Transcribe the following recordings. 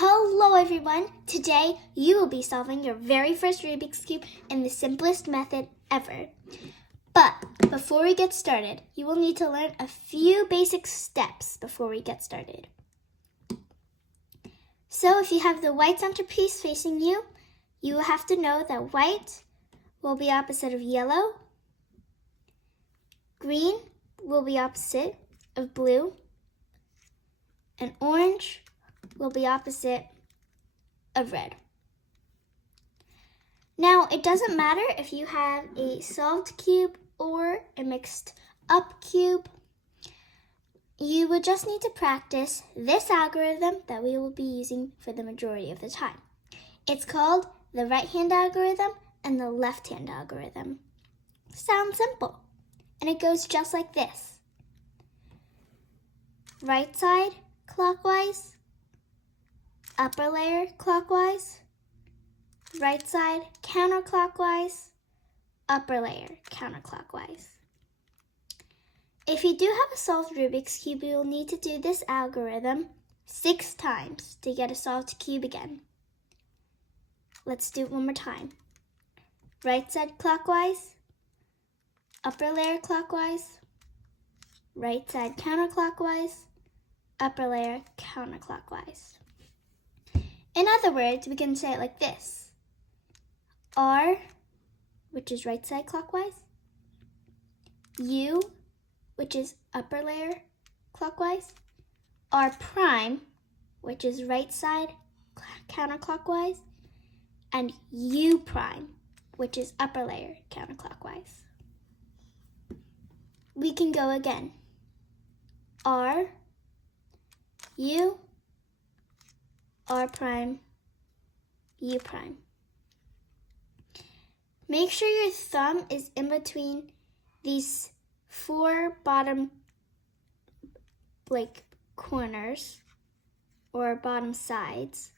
Hello everyone! Today you will be solving your very first Rubik's Cube in the simplest method ever. But before we get started, you will need to learn a few basic steps before we get started. So if you have the white centerpiece facing you, you will have to know that white will be opposite of yellow, green will be opposite of blue, and orange will be opposite of red. Now, it doesn't matter if you have a solved cube or a mixed up cube. You would just need to practice this algorithm that we will be using for the majority of the time. It's called the right-hand algorithm and the left-hand algorithm. Sounds simple, and it goes just like this. Right side clockwise, upper layer clockwise, right side counterclockwise, upper layer counterclockwise. If you do have a solved Rubik's Cube, you will need to do this algorithm 6 times to get a solved cube again. Let's do it one more time. Right side clockwise, upper layer clockwise, right side counterclockwise, upper layer counterclockwise. In other words, we can say it like this. R, which is right side clockwise, U, which is upper layer clockwise, R prime, which is right side counterclockwise, and U prime, which is upper layer counterclockwise. We can go again. R, U, R prime, U prime. Make sure your thumb is in between these 4 bottom corners or bottom sides,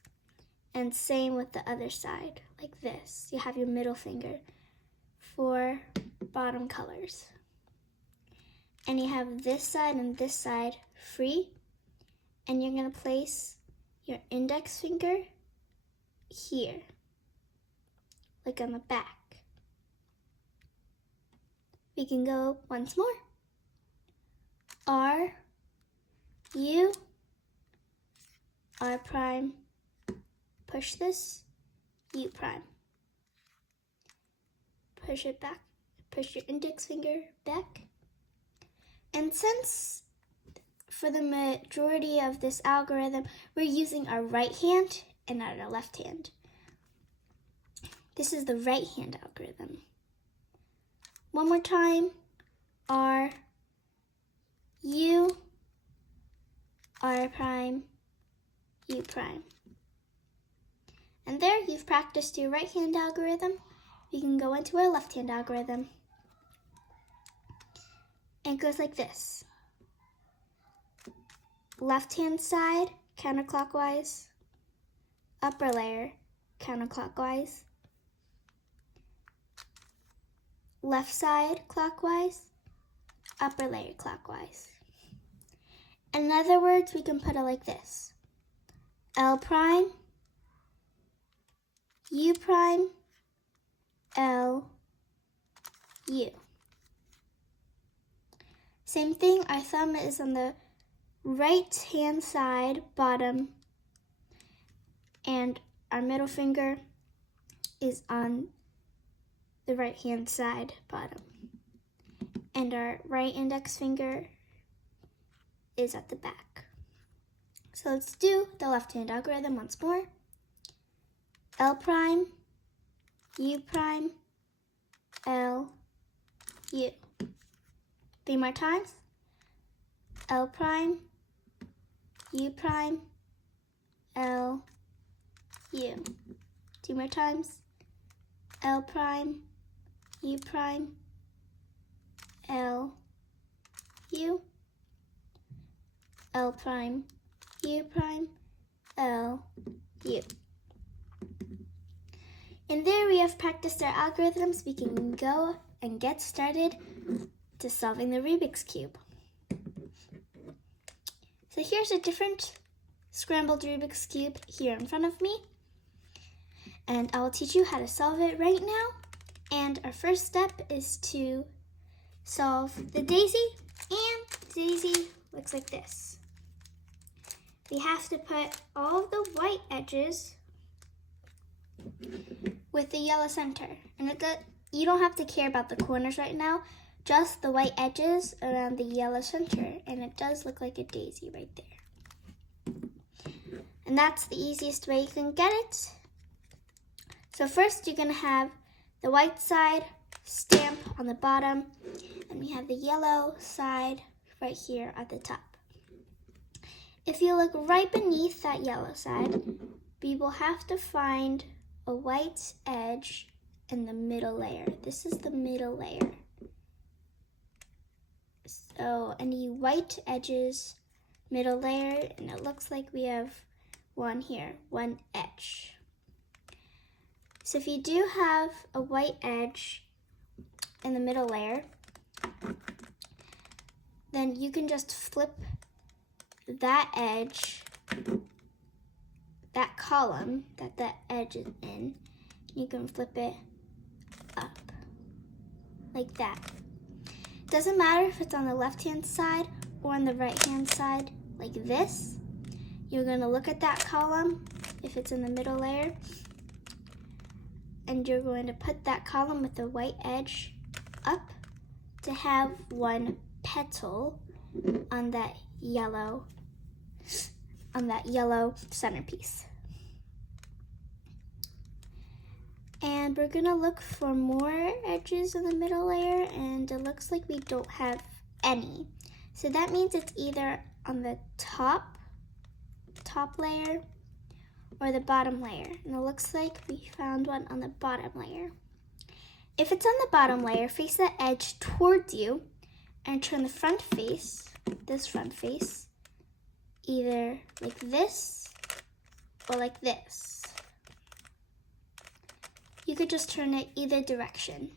and same with the other side, like this. You have your middle finger, 4 bottom colors. And you have this side and this side free, and you're gonna place your index finger here, like on the back. We can go once more. R, U, R prime, push this, U prime. Push it back, push your index finger back. And since for the majority of this algorithm, we're using our right hand and not our left hand. This is the right hand algorithm. One more time. R, U, R prime, U prime. And there you've practiced your right hand algorithm. We can go into our left hand algorithm. And it goes like this. Left-hand side, counterclockwise, upper layer, counterclockwise, left side, clockwise, upper layer, clockwise. In other words, we can put it like this. L prime, U prime, L, U. Same thing, our thumb is on the right hand side bottom, and our middle finger is on the right hand side bottom, and our right index finger is at the back. So let's do the left hand algorithm once more. L prime, U prime, L, U. 3 more times. L prime, U prime, L, U. 2 more times. L prime, U prime, L, U. L prime, U prime, L, U. And there we have practiced our algorithms. We can go and get started to solving the Rubik's Cube. So here's a different scrambled Rubik's Cube here in front of me. And I will teach you how to solve it right now. And our first step is to solve the daisy. And the daisy looks like this. We have to put all of the white edges with the yellow center. And you don't have to care about the corners right now, just the white edges around the yellow center. And it does look like a daisy right there. And that's the easiest way you can get it. So first you're gonna have the white side stamp on the bottom, and we have the yellow side right here at the top. If you look right beneath that yellow side, we will have to find a white edge in the middle layer. This is the middle layer. So any white edges, middle layer, and it looks like we have one here, one edge. So if you do have a white edge in the middle layer, then you can just flip that edge, that column that that edge is in, you can flip it up like that. Doesn't matter if it's on the left-hand side or on the right-hand side like this. You're going to look at that column if it's in the middle layer, and you're going to put that column with the white edge up to have one petal on that yellow centerpiece. And we're gonna look for more edges in the middle layer, and it looks like we don't have any. So that means it's either on the top layer or the bottom layer. And it looks like we found one on the bottom layer. If it's on the bottom layer, face the edge towards you and turn the front face, this front face, either like this or like this. You could just turn it either direction.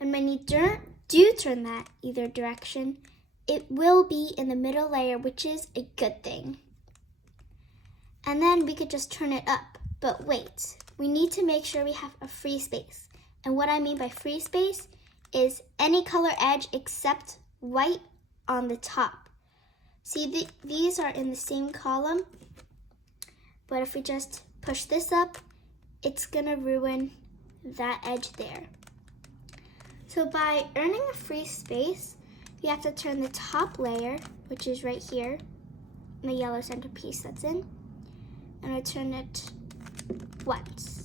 And when you do turn that either direction, it will be in the middle layer, which is a good thing. And then we could just turn it up. But wait, we need to make sure we have a free space. And what I mean by free space is any color edge except white on the top. See, these are in the same column, but if we just push this up, it's gonna ruin that edge there. So by earning a free space, you have to turn the top layer, which is right here, the yellow centerpiece that's in, and I turn it once.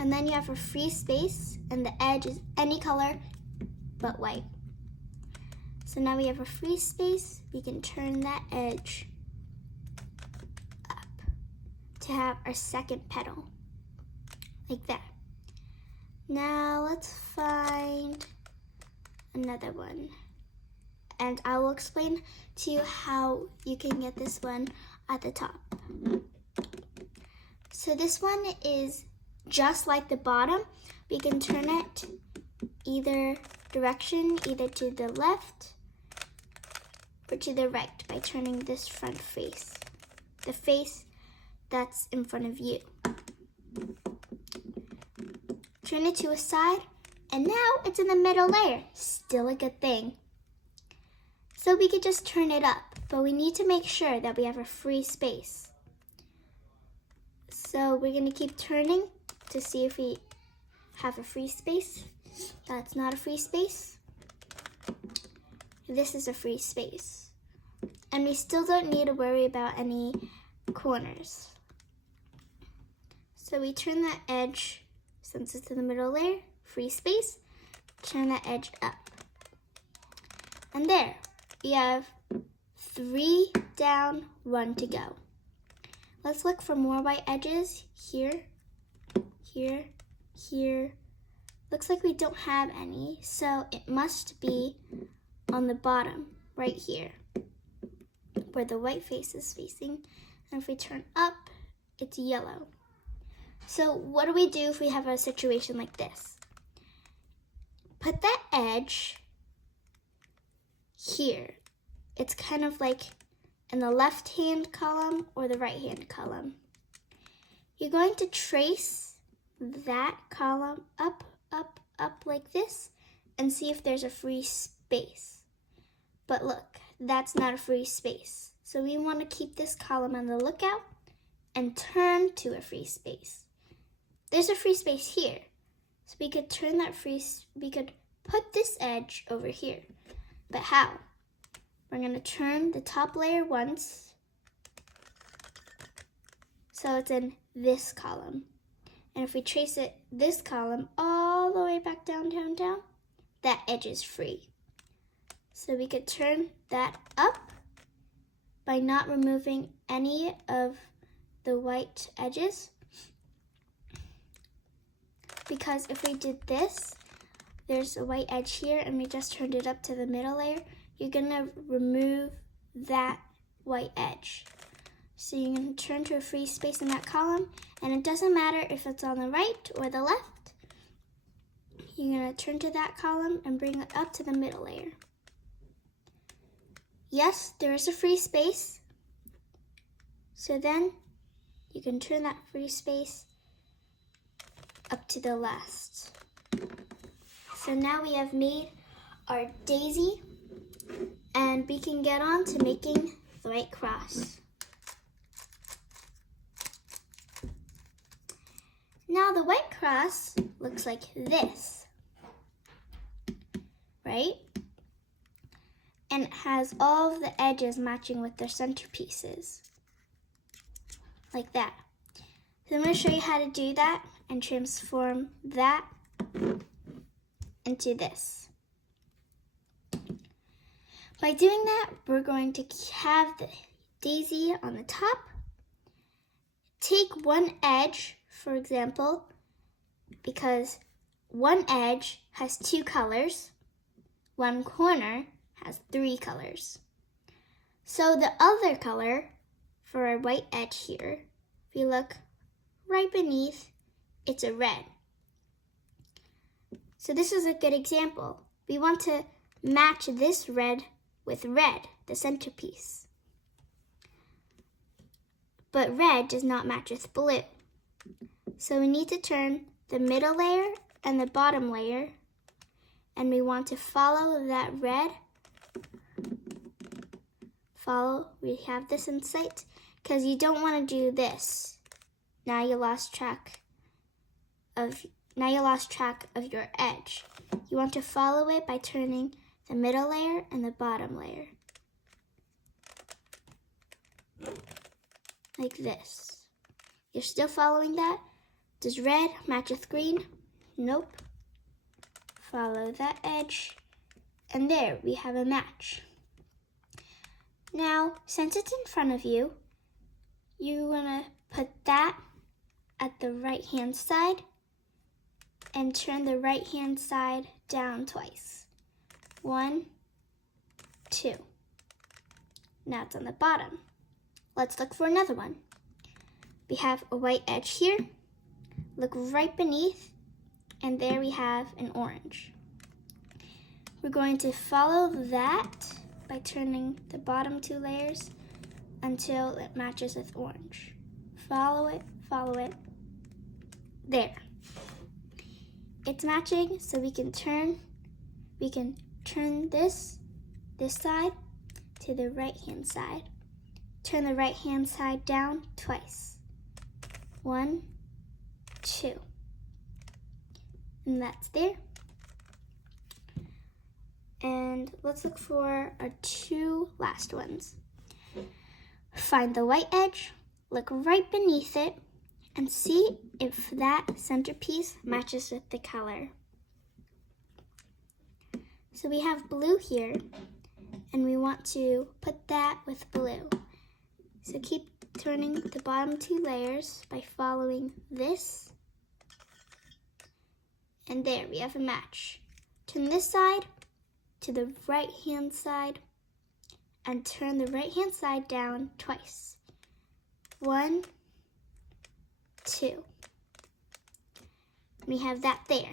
And then you have a free space, and the edge is any color but white. So now we have a free space, we can turn that edge up to have our second petal, like that. Now let's find another one. And I will explain to you how you can get this one at the top. So this one is just like the bottom. We can turn it either direction, either to the left or to the right by turning this front face, the face that's in front of you. Turn it to a side, and now it's in the middle layer. Still a good thing. So we could just turn it up, but we need to make sure that we have a free space. So we're gonna keep turning to see if we have a free space. That's not a free space. This is a free space. And we still don't need to worry about any corners. So we turn that edge, since it's in the middle layer, free space, turn that edge up. And there, we have 3 down, 1 to go. Let's look for more white edges here, here, here. Looks like we don't have any, so it must be on the bottom, right here, where the white face is facing. And if we turn up, it's yellow. So what do we do if we have a situation like this? Put that edge here. It's kind of like in the left-hand column or the right-hand column. You're going to trace that column up, up, up like this and see if there's a free space. But look, that's not a free space. So we want to keep this column on the lookout and turn to a free space. There's a free space here. So we could we could put this edge over here. But how? We're going to turn the top layer once, so it's in this column. And if we trace it, this column, all the way back down, down, down, that edge is free. So we could turn that up by not removing any of the white edges. Because if we did this, there's a white edge here and we just turned it up to the middle layer, you're gonna remove that white edge. So you're gonna turn to a free space in that column, and it doesn't matter if it's on the right or the left. You're gonna turn to that column and bring it up to the middle layer. Yes, there is a free space. So then you can turn that free space up to the last. So now we have made our daisy, and we can get on to making the white cross. Now the white cross looks like this, right? And it has all of the edges matching with their centerpieces, like that. So I'm going to show you how to do that and transform that into this. By doing that, we're going to have the daisy on the top. Take one edge, for example, because one edge has 2 colors, one corner has 3 colors. So the other color for our white edge here, if you look right beneath, it's a red. So this is a good example. We want to match this red with red, the centerpiece. But red does not match with blue. So we need to turn the middle layer and the bottom layer, and we want to follow that red. We have this in sight, because you don't want to do this. Now you lost track of your edge. You want to follow it by turning the middle layer and the bottom layer. Like this. You're still following that? Does red match with green? Nope. Follow that edge, and there we have a match. Now, since it's in front of you, you want to put that at the right-hand side and turn the right-hand side down twice. 1, 2. Now it's on the bottom. Let's look for another one. We have a white edge here. Look right beneath, and there we have an orange. We're going to follow that by turning the bottom 2 layers until it matches with orange. Follow it, follow it. There. It's matching, so we can turn this side to the right-hand side. Turn the right-hand side down twice. 1, 2. And that's there. And let's look for our 2 last ones. Find the white edge, look right beneath it, and see if that centerpiece matches with the color. So we have blue here, and we want to put that with blue. So keep turning the bottom 2 layers by following this. And there, we have a match. Turn this side to the right-hand side and turn the right-hand side down twice. 1, 2. We have that there.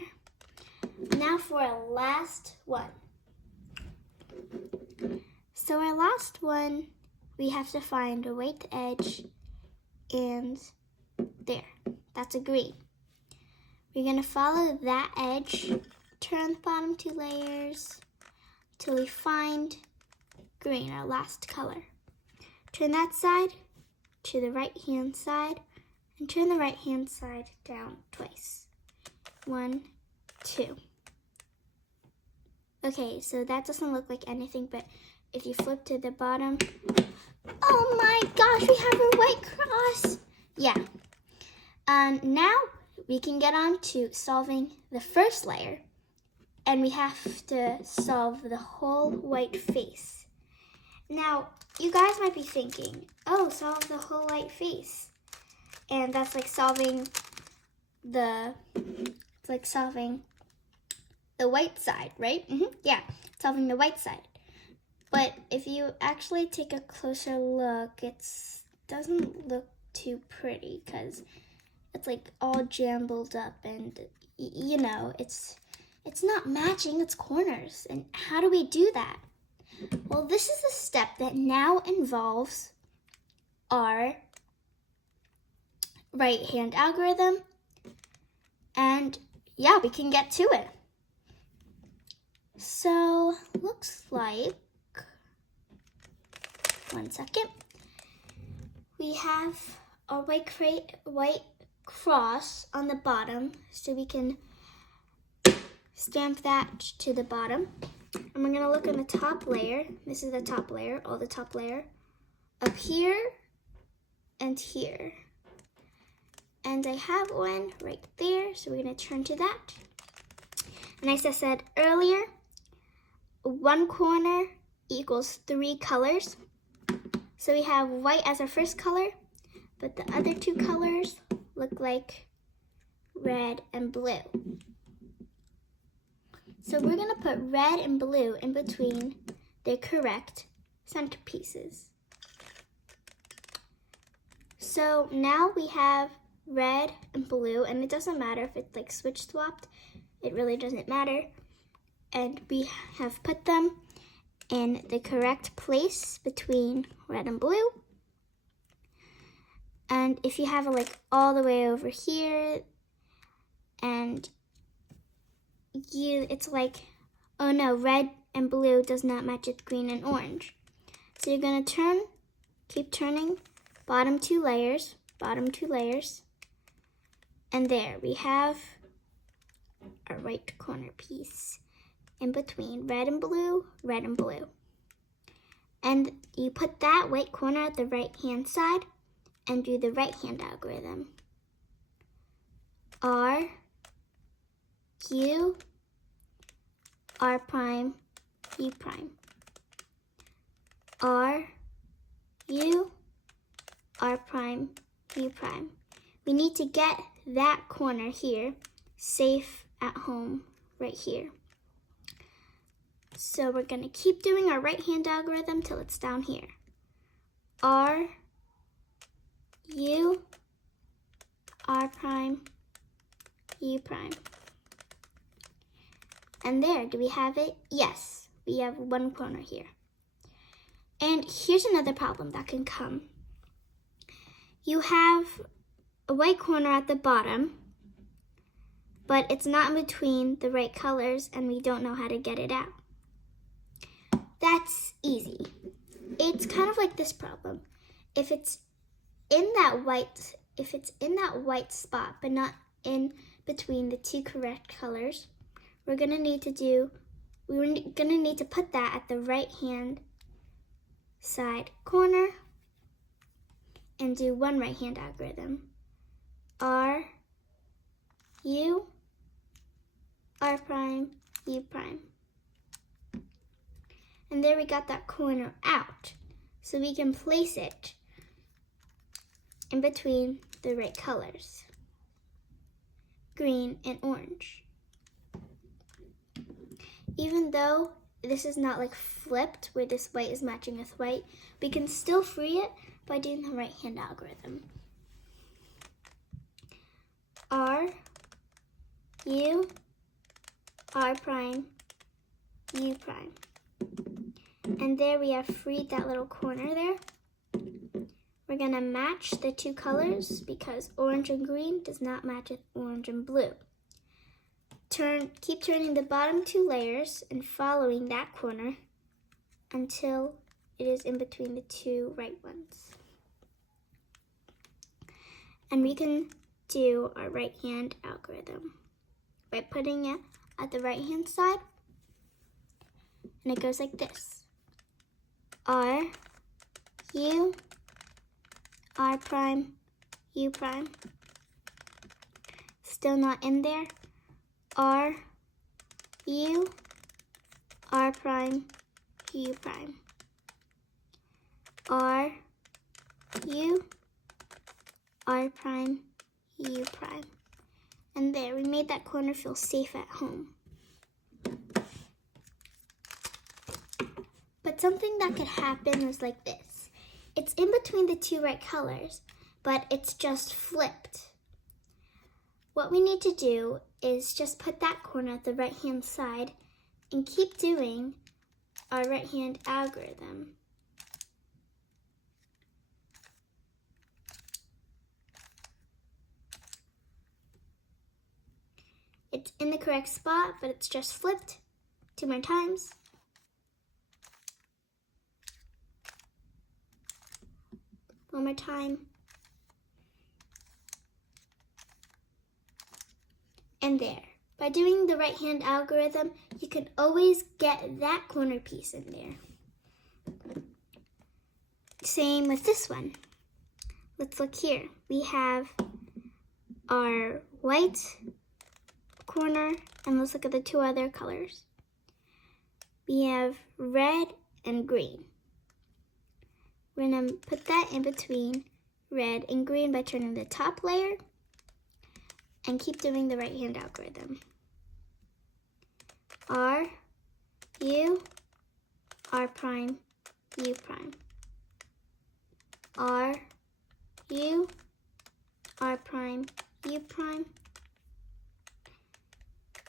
Now for our last one. So our last one, we have to find a white edge, and there, that's a green. We're gonna follow that edge, turn the bottom 2 layers till we find green, our last color. Turn that side to the right hand side and turn the right hand side down twice. 1, 2. Okay, so that doesn't look like anything, but if you flip to the bottom, oh my gosh, we have a white cross. Yeah. Now we can get on to solving the first layer, and we have to solve the whole white face. Now, you guys might be thinking, oh, solve the whole white face. And that's like solving the white side, right? Yeah, solving the white side. But if you actually take a closer look, it doesn't look too pretty because it's like all jumbled up, and you know, it's not matching its corners. And how do we do that? Well, this is a step that now involves our right hand algorithm, and yeah, we can get to it. So looks like, one second, we have our white cross on the bottom, so we can stamp that to the bottom. And we're gonna look on the top layer. This is the top layer, all the top layer, up here and here. And I have one right there, so we're gonna turn to that. And as I said earlier, one corner equals 3 colors. So we have white as our first color, but the other 2 colors look like red and blue. So we're gonna put red and blue in between the correct centerpieces. So now we have red and blue, and it doesn't matter if it's like switch swapped, it really doesn't matter. And we have put them in the correct place between red and blue. And if you have it like all the way over here, and it's like, oh no, red and blue does not match with green and orange. So you're gonna keep turning, bottom 2 layers, and there we have our right corner piece in between red and blue. And you put that white corner at the right hand side and do the right hand algorithm. R, U, R prime, U prime. R, U, R prime, U prime. We need to get that corner here safe at home right here. So we're gonna keep doing our right hand algorithm till it's down here. R, U, R prime, U prime. And there, do we have it? Yes, we have one corner here. And here's another problem that can come. You have a white corner at the bottom, but it's not in between the right colors, and we don't know how to get it out. That's easy. It's kind of like this problem. If it's in that white spot, but not in between the 2 correct colors, we're gonna need to put that at the right hand side corner and do one right hand algorithm. R, U, R prime, U prime. And there we got that corner out. So we can place it in between the right colors, green and orange. Even though this is not like flipped where this white is matching with white, we can still free it by doing the right hand algorithm. R, U, R prime, U prime. And there we have freed that little corner there. we're going to match the two colors because orange and green does not match with orange and blue. Keep turning the bottom two layers and following that corner until it is in between the two right ones. And we can do our right hand algorithm by putting it at the right hand side. And it goes like this. R, U, R prime, U prime. Still not in there. R, U, R prime, U prime. R, U, R prime, U prime. And there, we made that corner feel safe at home. But something that could happen was like this. It's in between the two right colors, but it's just flipped. What we need to do is just put that corner at the right-hand side and keep doing our right-hand algorithm. It's in the correct spot, but it's just flipped 2 more times. One more time. And there. By doing the right hand algorithm, you can always get that corner piece in there. Same with this one. Let's look here. We have our white corner, and let's look at the two other colors. We have red and green. We're going to put that in between red and green by turning the top layer and keep doing the right hand algorithm. R, U, R prime, U prime. R, U, R prime, U prime.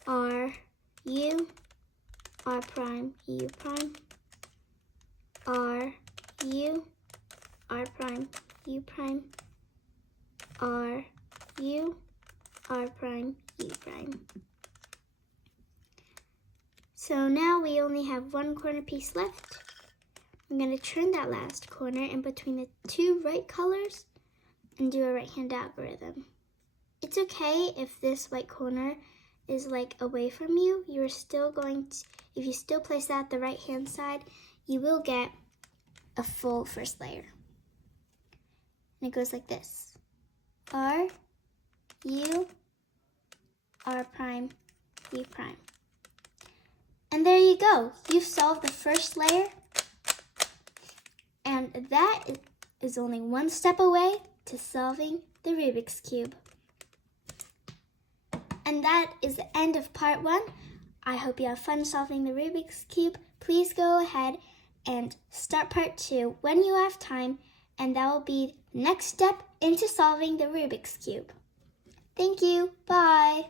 R, U, R prime, U prime. R, U, R prime, U prime. R, U, R prime, U prime. So now we only have one corner piece left. I'm going to turn that last corner in between the two right colors and do a right hand algorithm. It's okay if this white corner is like away from you. You're still going to, if you still place that at the right hand side, you will get a full first layer. And it goes like this. R, U, R prime, U prime. And there you go. You've solved the first layer. And that is only one step away to solving the Rubik's Cube. And that is the end of part 1. I hope you have fun solving the Rubik's Cube. Please go ahead and start part 2 when you have time, and that will be the next step into solving the Rubik's Cube. Thank you. Bye.